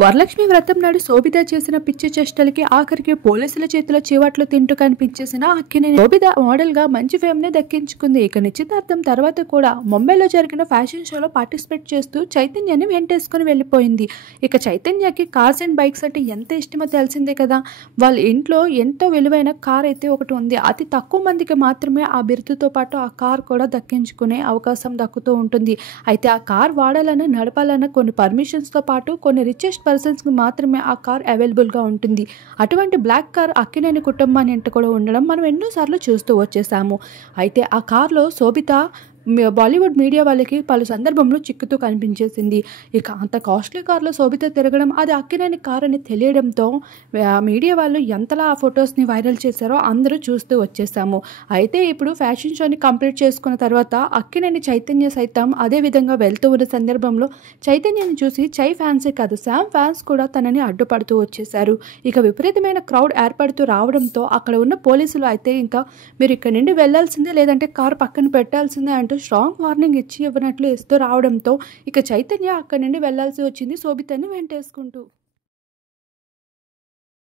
వరలక్ష్మి వ్రతం నాడు శోభిత చేసిన పిచ్చి చేష్టలకి ఆఖరికి పోలీసుల చేతిలో చీవాట్లు తింటూ కనిపించేసిన అక్కినేని శోభిత మోడల్ గా మంచి ఫేమ్ ని దక్కించుకుంది. ఇక నిశ్చితార్థం తర్వాత కూడా ముంబైలో జరిగిన ఫ్యాషన్ షోలో పార్టిసిపేట్ చేస్తూ చైతన్యాన్ని వెంటేసుకుని వెళ్ళిపోయింది. ఇక చైతన్యకి కార్స్ అండ్ బైక్స్ అంటే ఎంత ఇష్టమో తెలిసిందే కదా. వాళ్ళ ఇంట్లో ఎంతో విలువైన కార్ అయితే ఒకటి ఉంది. అతి తక్కువ మందికి మాత్రమే ఆ బిరుదుతో పాటు ఆ కార్ కూడా దక్కించుకునే అవకాశం దక్కుతూ ఉంటుంది. అయితే ఆ కార్ వాడాలన్నా నడపాలన్నా కొన్ని పర్మిషన్స్ తో పాటు కొన్ని రిచెస్ట్ పర్సన్స్ కి మాత్రమే ఆ కార్ అవైలబుల్ గా ఉంటుంది. అటువంటి బ్లాక్ కార్ అక్కినేని కుటుంబాన్ని ఇంట కూడా ఉండడం మనం ఎన్నోసార్లు చూస్తూ వచ్చేసాము. అయితే ఆ కార్లో శోభిత బాలీవుడ్ మీడియా వాళ్ళకి పలు సందర్భంలో చిక్కుతూ కనిపించేసింది. ఇక అంత కాస్ట్లీ కార్లో శోభిత తిరగడం అది అక్కినేని కార్ అని తెలియడంతో మీడియా వాళ్ళు ఎంతలా ఆ ఫొటోస్ని వైరల్ చేశారో అందరూ చూస్తూ వచ్చేసాము. అయితే ఇప్పుడు ఫ్యాషన్ షోని కంప్లీట్ చేసుకున్న తర్వాత అక్కినేని చైతన్య సైతం అదే విధంగా వెళ్తూ ఉన్న సందర్భంలో చైతన్యాన్ని చూసి చై ఫ్యాన్సే కాదు శామ్ ఫ్యాన్స్ కూడా తనని అడ్డుపడుతూ వచ్చేసారు. ఇక విపరీతమైన క్రౌడ్ ఏర్పడుతూ రావడంతో అక్కడ ఉన్న పోలీసులు అయితే ఇంకా మీరు ఇక్కడ నుండి వెళ్లాల్సిందే లేదంటే కారు పక్కన పెట్టాల్సిందే అంటూ స్ట్రాంగ్ వార్నింగ్ ఇస్తూ రావడంతో ఇక చైతన్య అక్కడి నుండి వెళ్లాల్సి వచ్చింది శోభితని వెంటేసుకుంటూ.